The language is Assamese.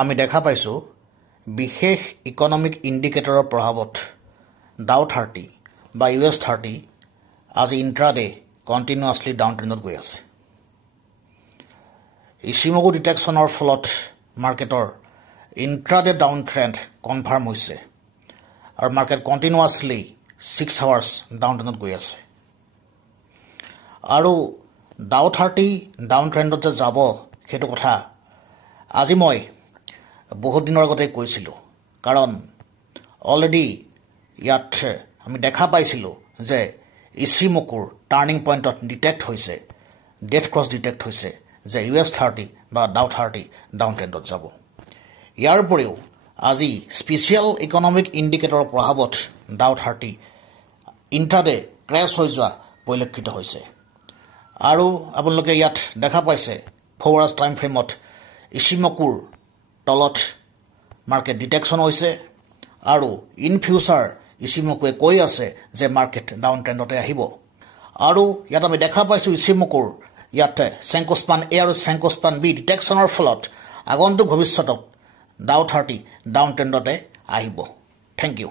আমি দেখা পাইছোঁ বিশেষ ইকনমিক ইণ্ডিকেটৰৰ প্ৰভাৱত ডাউ 30 বা US 30 আজি ইণ্ট্ৰাডে কণ্টিনিউৱাছলি ডাউন ট্ৰেণ্ডত গৈ আছে। ইচিমগু ডিটেকশ্যনৰ ফলত মাৰ্কেটৰ ইণ্ট্ৰাডে ডাউন ট্ৰেণ্ড কনফাৰ্ম হৈছে আৰু মাৰ্কেট কণ্টিনিউৱাছলি 6 আৱাৰ্ছ ডাউন ট্ৰেণ্ডত গৈ আছে। আৰু ডাউ 30 ডাউন ট্ৰেণ্ডত যে যাব সেইটো কথা আজি মই বহুত দিনৰ আগতে কৈছিলোঁ, কাৰণ অলৰেডি ইয়াত আমি দেখা পাইছিলোঁ যে ইচিমকুৰ টাৰ্ণিং পইণ্টত ডিটেক্ট হৈছে, ডেথ ক্ৰছ ডিটেক্ট হৈছে যে US 30 বা ডাউ 30 ডাউন ট্ৰেণ্ডত যাব। ইয়াৰ উপৰিও আজি স্পেচিয়েল ইকনমিক ইণ্ডিকেটৰৰ প্ৰভাৱত ডাউ 30 ইণ্ট্ৰাডে ক্ৰেছ হৈ যোৱা পৰিলক্ষিত হৈছে। আৰু আপোনালোকে ইয়াত দেখা পাইছে 4 আৱাৰ্ছ টাইম ফ্ৰেমত ইচিমকুৰ তলত মাৰ্কেট ডিটেকশ্যন হৈছে আৰু ইন ফিউচাৰ ইচিমকুৱে কৈ আছে যে মাৰ্কেট ডাউন ট্ৰেণ্ডতে আহিব। আৰু ইয়াত আমি দেখা পাইছোঁ ইচিমকুৰ ইয়াতে চেংকোস্পান এ আৰু চেংকোস্পান বি ডিটেকশ্যনৰ ফলত আগন্তুক ভৱিষ্যতত ডাউ 30 ডাউন ট্ৰেণ্ডতে আহিব। Thank U.